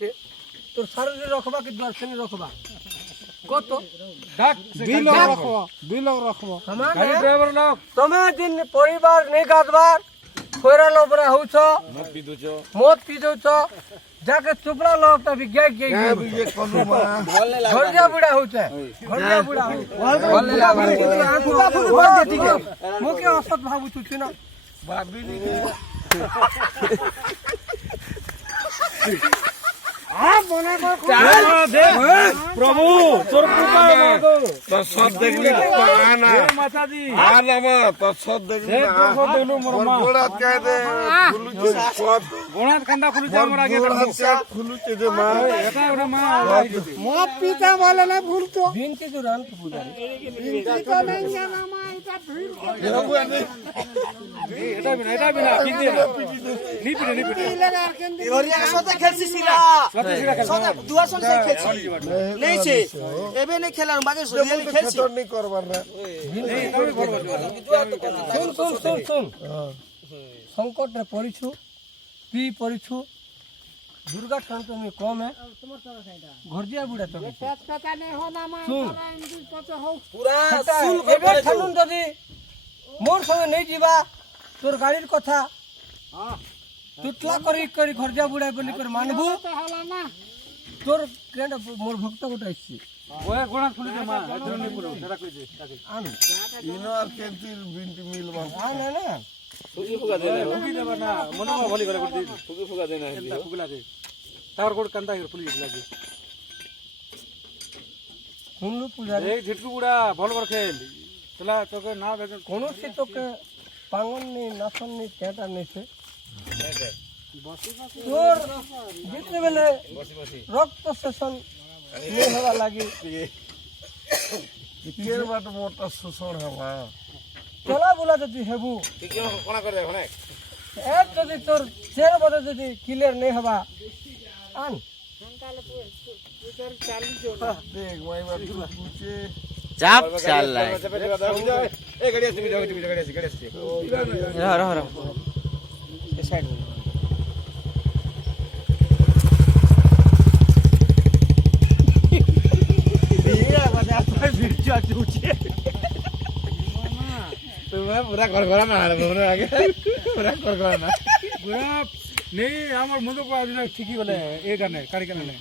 আছে তোর শরীরে রাখবা কি দর্শনে রাখবা কত ডাক 2 লাখ রাখবো 2 লাখ রাখবো গাড়ি ড্রাইভার লোক তুমি দিন পরিবার নেই গাদবার খৈরা লোবরা হউছ মদ পি দউছ যাকে চুপড়া লোক তবে গ্যাগ গ্যাগ ঘরজা বুড়া হউছে ঘরজা বুড়া মুখে অসৎ ভাবুছু না প্রভু তোর কৃপা তোর সব দেখলি না মাতাজি আর আমা তোর সব দেখলি না গোড়াত কায় দে খুলুছে সব গোনাত কান্দা খুলছে আমার আগে গোড়াত কায় খুলুছে যে মা এটা ওরে মা মদ পিতা বলে না ভুল তো বিনতি দুরান পূজারি পিতা নাই জানা মা এটা ভিড় এটা বিনা পিতে না নি পিতে লাগা আর কেন হরিয়া সাথে খেলছিলা সাথে দুয়া সঙ্গে খেলছি নেইছে এবে নে খেলার মাঝে রিয়েলি খেলছি তোর নি করবার না শুন শুন শুন শুন সংকটে পড়িছু তুই পড়িছু দুর্গা ঠান তুমি কম ঘরজিয়া বুড়া তুমি কথা নেই হো না মা শুন ইন্দির কথা হোক পুরা এবার ঠানুন যদি মোর সঙ্গে নেই যাবা তোর গাড়ির কথা তুতলা করি করি ঘরজিয়া বুড়া বলি করে মানবু তো হলো না তোর কেন মোর ভক্ত গোটা আসছি ওয়ে গোনাত খুলছে মা এদর নি পুরো এটা কইছে আনু ইনো আর কেন্তির বিনটি মিলবা না না ফুগি দেবা না মনে মা ভলি করে দি ফুগি ফুগা দেনা হেলি ফুগলা দে তার কোড কান্দা করে পুলিশ লাগে শুনলু পূজারি এই ঝিটকু গুড়া ভাল করে খেল চলা তোকে না দেখে কোনসি তোকে পাঙ্গন নেই নাচন নেই তেটা নেছে তোর জিতলে বেলে রক্ত শোষণ নেই হওয়া লাগি কের বাট মোটা শোষণ হবা চলা বলা যদি হেবু কোনা করে দেখো না এক যদি তোর চের বদে যদি ক্লিয়ার নেই হবা আন দেখ মাই বাট খুলছে চাপ চাল্লাই এই গাড়ি আসছে গাড়ি আসছে রহ রহ এই সাইড पूरा घर ना आगे पूरा घर ना গুড়া নেই আমার মনে কো আদিনা ঠিকই বলে এই গানে কারি গানে